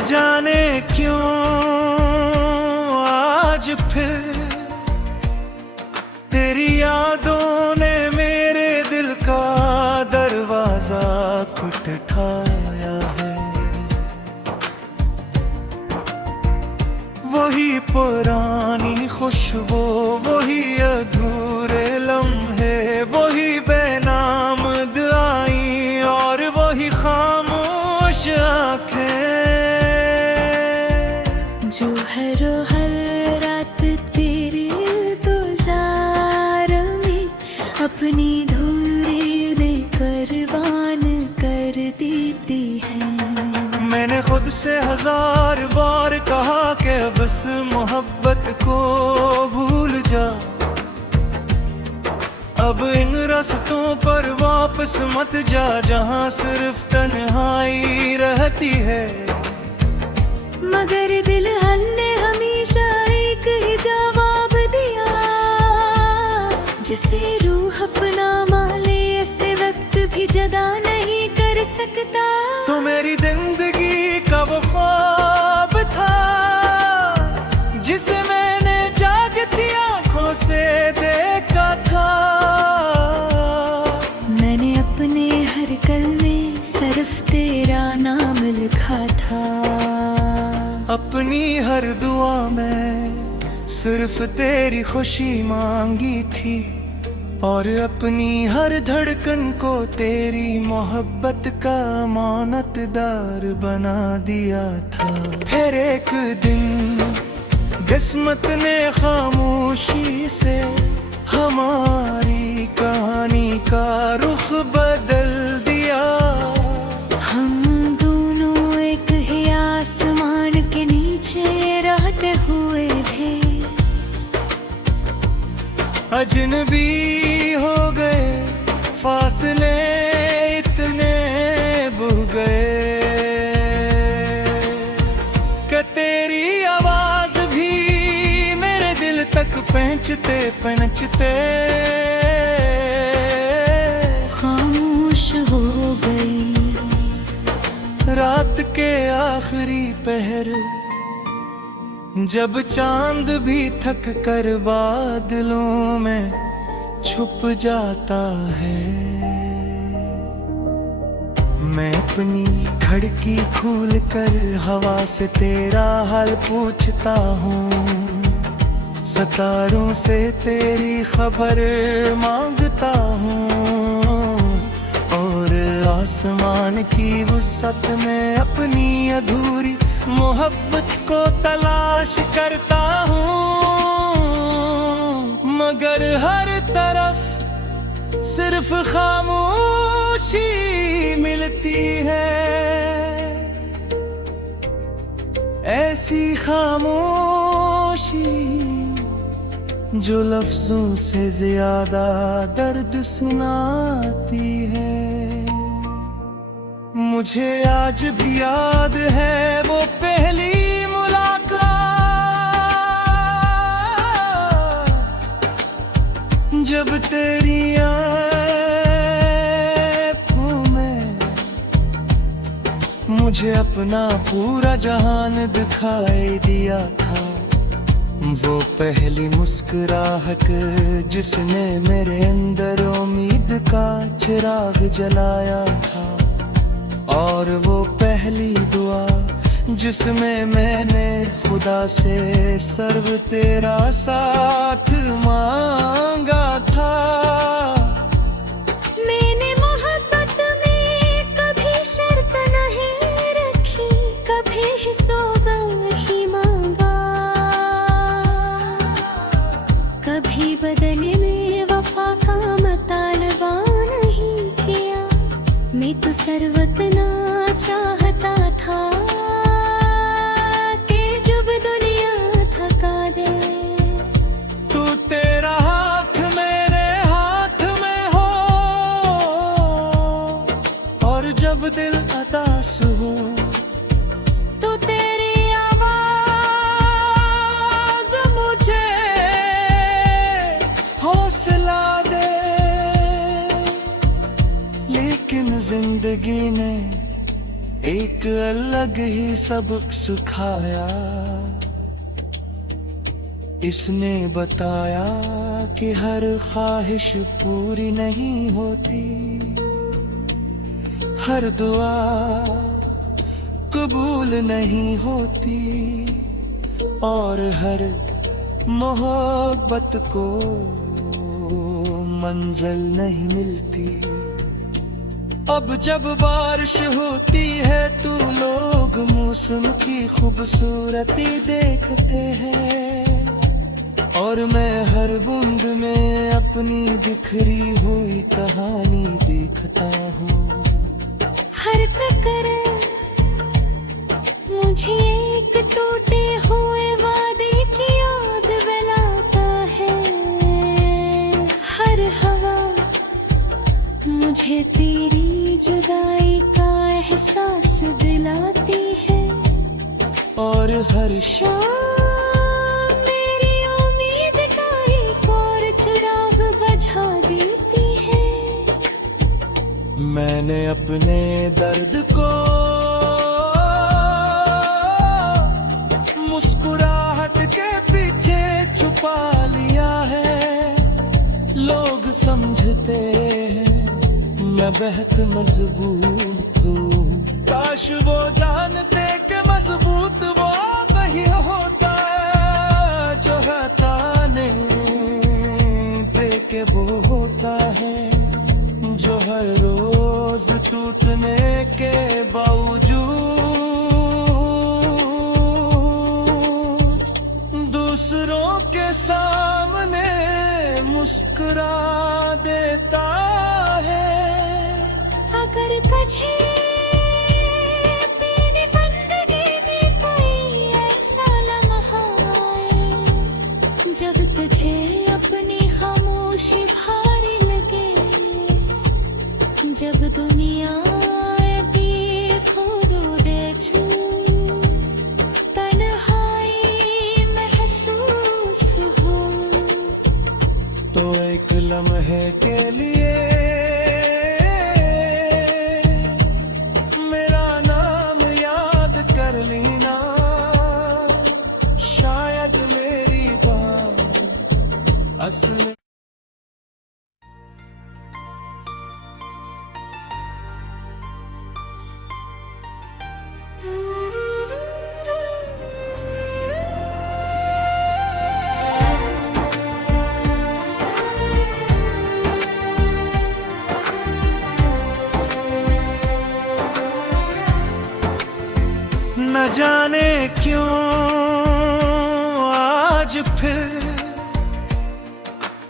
जाने क्यों आज फिर तेरी यादों ने मेरे दिल का दरवाजा खटखटाया है। वही पुरानी खुशबू, वही अधूरे लम्हे, वही बेनाम दुआएं और वही खामोश आंखें जो हर रात तेरे इंतजार में अपनी धूरी में कुर्बान कर देती है। मैंने खुद से 1000 बार कहा कि बस मोहब्बत को भूल जा, अब इन रास्तों पर वापस मत जा जहां सिर्फ तन्हाई रहती है। मगर दिलहन ने हमेशा एक ही जवाब दिया, जिसे रूह अपना माले ऐसे वक्त भी जदा नहीं कर सकता। तो मेरी जिंदगी का वो ख्वाब था जिसे मैंने जागती आंखों से देखा था। मैंने अपने हर कल में सिर्फ तेरा नाम लिखा था, अपनी हर दुआ में सिर्फ तेरी खुशी मांगी थी, और अपनी हर धड़कन को तेरी मोहब्बत का अमानतदार बना दिया था। फिर एक दिन किस्मत ने खामोशी से हमारी कहानी का रुख बदल दिया। हम दोनों एक ही आसमान के नीचे रहते हुए थे, अजनबी हो गए, फासले इतने बढ़ गए कि तेरी आवाज भी मेरे दिल तक पहुंचते पहुंचते खामोश हो गई। रात के आखिरी पहर जब चांद भी थक कर बादलों में छुप जाता है, मैं अपनी खिड़की खोल कर हवा से तेरा हाल पूछता हूँ, सितारों से तेरी खबर मांगता हूँ, और आसमान की वुसअत में अपनी अधूरी मोहब्बत को तलाश करता हूँ। मगर हर तरफ सिर्फ खामोशी मिलती है, ऐसी खामोशी जो लफ्जों से ज्यादा दर्द सुनाती है। मुझे आज भी याद है वो पहली मुलाकात, जब तेरी आँखों में मुझे अपना पूरा जहान दिखाई दिया था। वो पहली मुस्कुराहट जिसने मेरे अंदर उम्मीद का चिराग जलाया था, और वो पहली दुआ जिसमें मैंने खुदा से सर्व तेरा साथ मांगा था। मैंने मोहब्बत में कभी शर्त नहीं रखी, कभी ही सौदा ही मांगा, कभी बदले में वफा का मुतालबा नहीं किया। मैं तो सर्वतना चाहता था कि जब दुनिया थका दे, तू तेरा हाथ मेरे हाथ में हो, और जब दिल उदास हो तो तेरी आवाज मुझे हौसला दे। लेकिन जिंदगी ने एक अलग ही सबक सिखाया। इसने बताया कि हर ख्वाहिश पूरी नहीं होती, हर दुआ कबूल नहीं होती, और हर मोहब्बत को मंजिल नहीं मिलती। अब जब बारिश होती है तो लोग मौसम की खूबसूरती देखते हैं, और मैं हर बूंद में अपनी बिखरी हुई कहानी देखता हूँ। हर ककरा मुझे एक टूटे हुए वादे की याद दिलाता है, हर हवा मुझे तेरी जुदाई का एहसास दिलाती है, और हर शाम मेरी उम्मीद का एक और चिराग बुझा देती है। मैंने अपने दर्द को मुस्कुराहट के पीछे छुपा लिया है। लोग समझते हैं मैं बेहद मजबूत हूँ, काश वो जानते कि मजबूत वो वही होता है जो है ताने दे के वो होता है, जो हर रोज टूटने के बावजूद दूसरों के सामने मुस्कुरा देता है। अगर तुझे अपनी जिंदगी में कोई ऐसा लम्हा आए जब तुझे अपनी खामोशी भारी लगे, जब दुनिया भी खोदो दे छू, तन्हाई महसूस हो, तो एक लम्हे के लिए मेरा नाम याद कर लेना, शायद मेरी बात असल न जाने क्यों आज फिर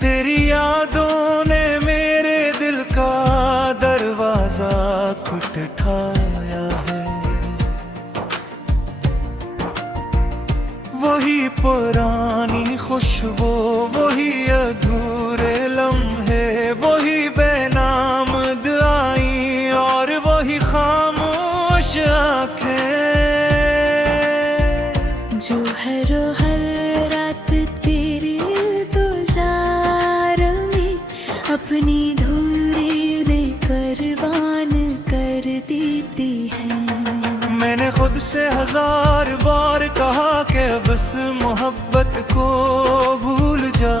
तेरी यादों ने मेरे दिल का दरवाजा खटखटाया है। वही पुरानी खुशबू, वही अधूरे लम्हे, वही बेनाम दुआएं, और वही खामोश आंखें जो हर रात तेरे इंतजार में अपनी धूरी लेकर कुर्बान कर देती है। मैंने खुद से 1000 बार कहा कि बस मोहब्बत को भूल जा,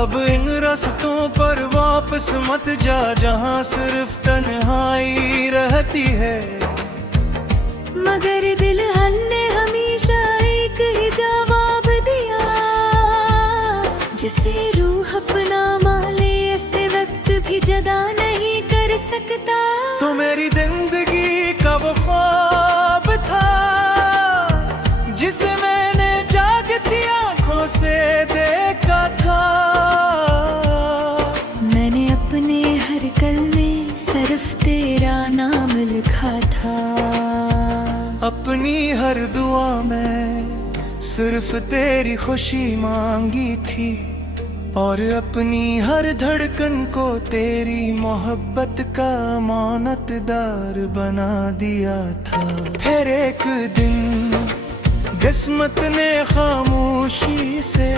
अब इन रास्तों पर वापस मत जा जहां सिर्फ तन्हाई रहती है। मगर दिलहन ने हमेशा एक ही जवाब दिया, जिसे रूह अपना माले ऐसे वक्त भी जदा नहीं कर सकता। तो मेरी जिंदगी का वो ख्वाब था जिसे मैंने जागती आंखों से देखा था। मैंने अपने हर कल में सिर्फ तेरा नाम लिखा था, अपनी हर दुआ में सिर्फ तेरी खुशी मांगी थी, और अपनी हर धड़कन को तेरी मोहब्बत का अमानतदार बना दिया था। फिर एक दिन किस्मत ने खामोशी से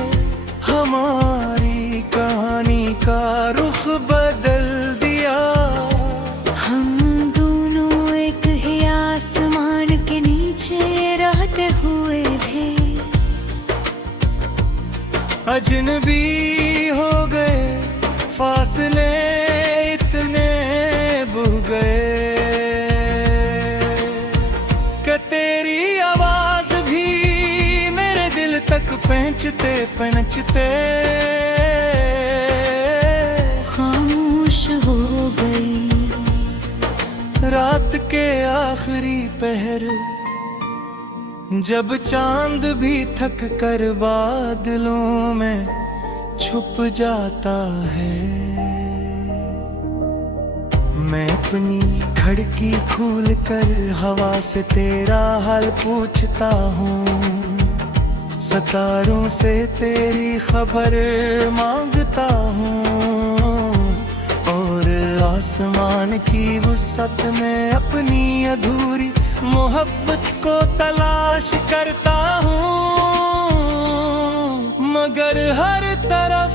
हमारी कहानी का रुख बदल दिया। हम दोनों अजनबी हो गए, फासले इतने बुह गए कि तेरी आवाज भी मेरे दिल तक पहुंचते पहुंचते खामोश हो गई। रात के आखिरी पहर, जब चांद भी थक कर बादलों में छुप जाता है, मैं अपनी खिड़की खोल कर हवा से तेरा हाल पूछता हूँ, सितारों से तेरी खबर मांगता हूँ, और आसमान की वुसअत में अपनी अधूरी मोहब्बत को तलाश करता हूँ। मगर हर तरफ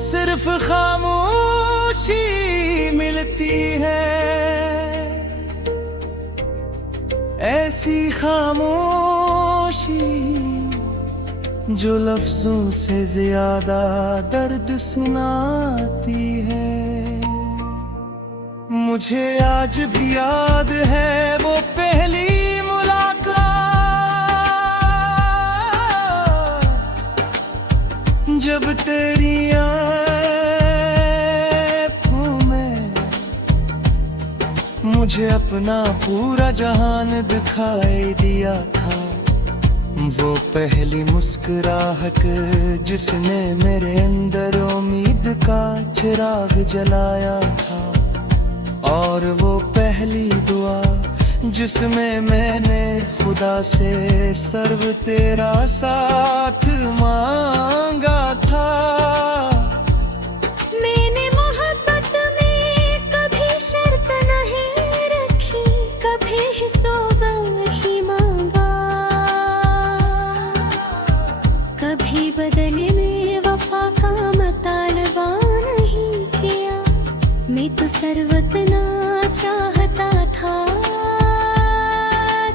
सिर्फ खामोशी मिलती है, ऐसी खामोशी जो लफ्जों से ज्यादा दर्द सुनाती है। मुझे आज भी याद है वो पहली मुलाकात, जब तेरी आँखों में मुझे अपना पूरा जहान दिखाई दिया था। वो पहली मुस्कुराहट जिसने मेरे अंदर उम्मीद का चिराग जलाया था, और वो पहली दुआ जिसमें मैंने खुदा से सर्व तेरा साथ मांगा था। मैंने मोहब्बत में कभी शर्त नहीं रखी, कभी ही सौदा नहीं मांगा, कभी बदले में वफा का मुतालबा नहीं किया। मैं तो सर्वतना चाहता था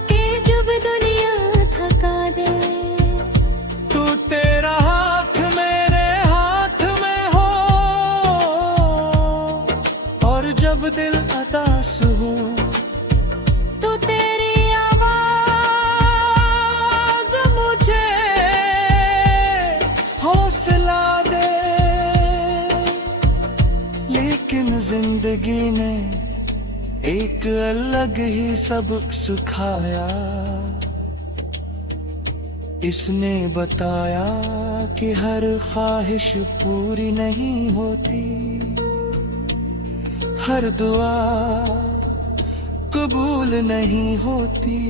कि जब दुनिया थका दे, तू तेरा हाथ मेरे हाथ में हो, और जब दिल उदास हो तो तेरी आवाज मुझे हौसला दे। लेकिन जिंदगी ने एक अलग ही सबक सिखाया, इसने बताया कि हर ख्वाहिश पूरी नहीं होती, हर दुआ कबूल नहीं होती,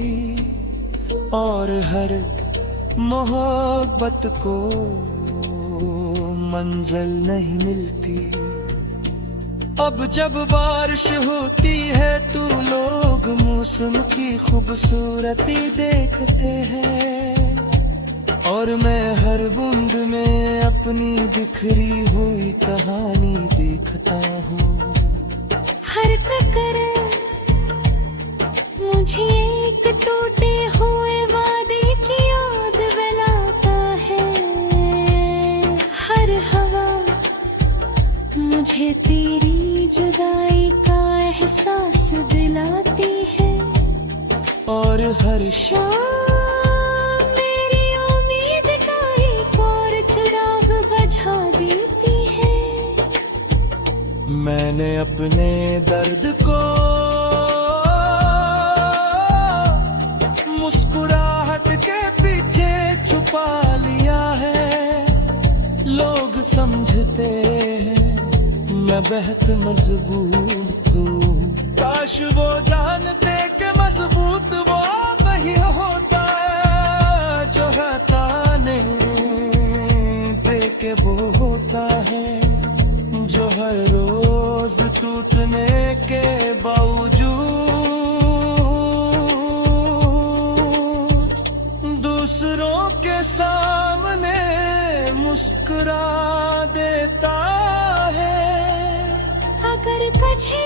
और हर मोहब्बत को मंजिल नहीं मिलती। अब जब बारिश होती है तो लोग मौसम की खूबसूरती देखते हैं, और मैं हर बूंद में अपनी बिखरी हुई कहानी देखता हूँ। हर ककरा मुझे एक टूटे हुए वादे की याद दिलाता है, हर हवा मुझे तेरी जुदाई का एहसास दिलाती है, और हर शाम मेरी उम्मीद का एक और चिराग बुझा देती है। मैंने अपने दर्द को मुस्कुराहट के पीछे छुपा लिया है। लोग समझते हैं मैं बेहद मजबूत हूँ, काश वो जानते कि मजबूत वो वही होता है जो है ताने दे के वो होता है, जो हर रोज टूटने के बावजूद दूसरों के सामने मुस्कुरा देता है। अगर तुझे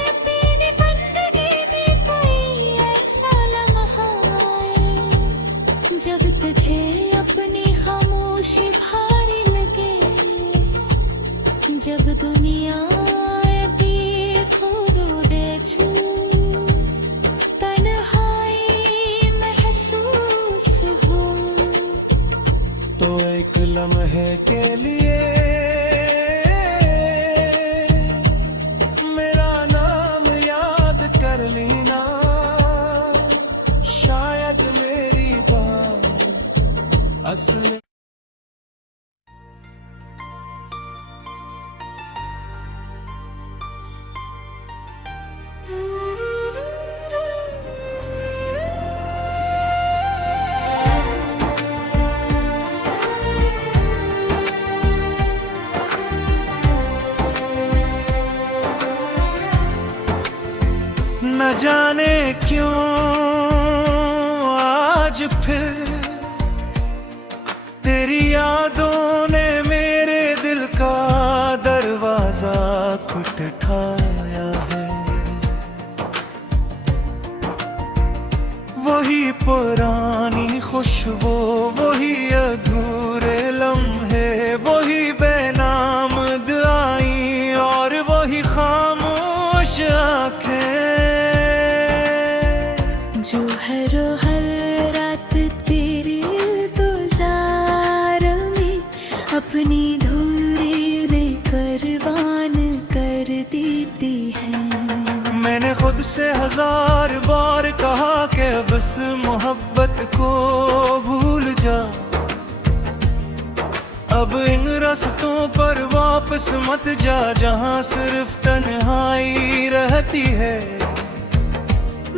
अपनी जिंदगी में कोई ऐसा लम्हा आए जब तुझे अपनी खामोशी खुशी भारी लगे जब दुनिया भी थोड़ो दे छू तन्हाई महसूस हो तो एक लम्हे के लिए मेरा नाम याद कर लेना, शायद मेरी बात असल न जाने क्यों आज फिर तेरी यादों ने मेरे दिल का दरवाजा खटखटाया है। वही पुरानी खुशबू, वही अधूरे लम्हे, वही बेनाम दुआएं और वही खामोश आंखें जो हर रात तेरे इंतजार में अपनी धूरी कुर्बान कर देती है। मैंने खुद से 1000 बार कहा कि बस मोहब्बत को भूल जा, अब इन रास्तों पर वापस मत जा जहां सिर्फ तन्हाई रहती है।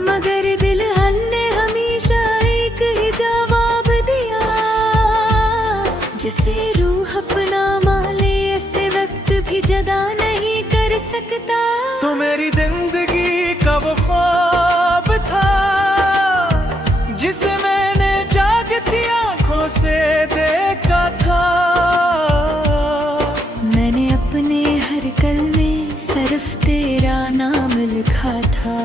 मगर दिलहन ने हमेशा एक ही जवाब दिया, जिसे रूह अपना माले ऐसे वक्त भी जदा नहीं कर सकता। तो मेरी जिंदगी का वो ख्वाब था जिसे मैंने जागती आंखों से देखा था। मैंने अपने हर कल में सिर्फ तेरा नाम लिखा था,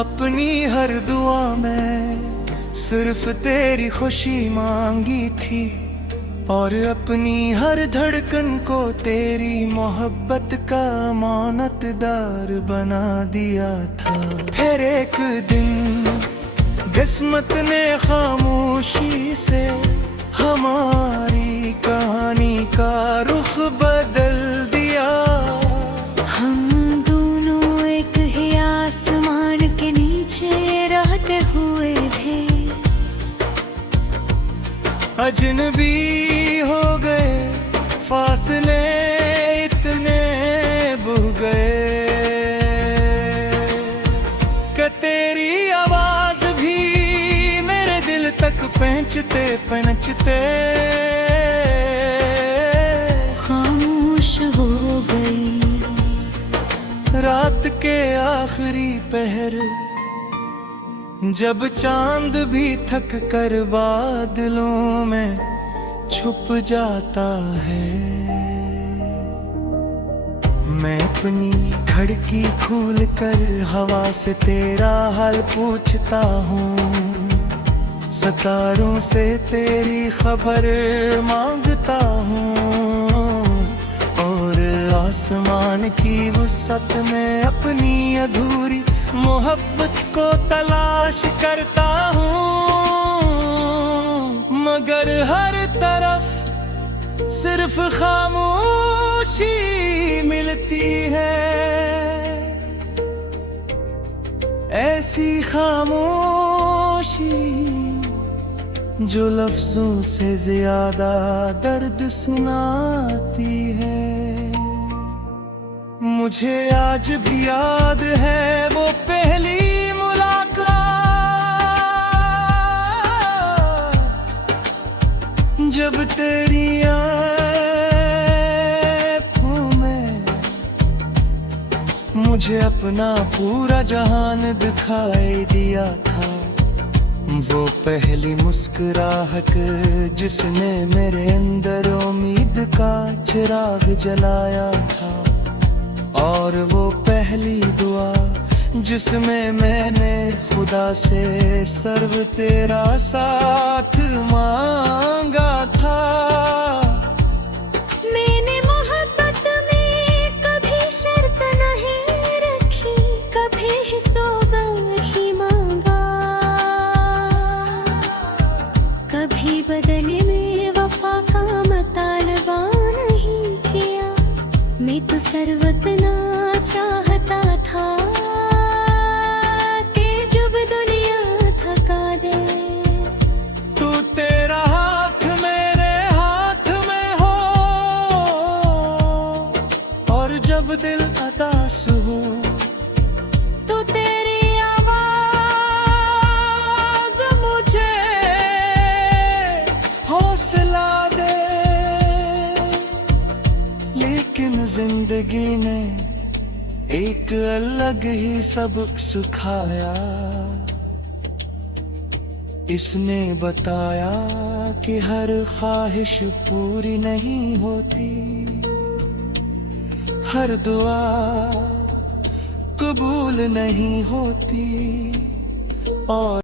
अपनी हर दुआ में सिर्फ तेरी खुशी मांगी थी, और अपनी हर धड़कन को तेरी मोहब्बत का अमानतदार बना दिया था। फिर एक दिन किस्मत ने खामोशी से हमारी कहानी का रुख बदल दिया। हम दोनों एक ही आसमान के नीचे रहते हुए थे, अजनबी हो गए, फासले इतने बुह गए कि तेरी आवाज भी मेरे दिल तक पहुंचते पहुंचते खामोश हो गई। रात के आखिरी पहर जब चांद भी थक कर बादलों में छुप जाता है, मैं अपनी खिड़की खोल कर हवा से तेरा हाल पूछता हूँ, सितारों से तेरी खबर मांगता हूँ, और आसमान की वुसअत में अपनी अधूरी मोहब्बत को तलाश करता हूँ। मगर हर तरफ सिर्फ खामोशी मिलती है, ऐसी खामोशी जो लफ्जों से ज्यादा दर्द सुनाती है। मुझे आज भी याद है वो पहली मुलाकात, जब तेरी आँखों में मुझे अपना पूरा जहान दिखाई दिया था। वो पहली मुस्कुराहट जिसने मेरे अंदर उम्मीद का चिराग जलाया था, और वो पहली दुआ जिसमें मैंने खुदा से सर्व तेरा साथ मांगा था। तो सर्वतना चाहता था कि जब दुनिया थका दे, तू तेरा हाथ मेरे हाथ में हो, और जब दिल उदास हो तो तेरी आवाज मुझे हौसला दे। लेकिन जिंदगी ने एक अलग ही सबक सिखाया, इसने बताया कि हर ख्वाहिश पूरी नहीं होती, हर दुआ कबूल नहीं होती, और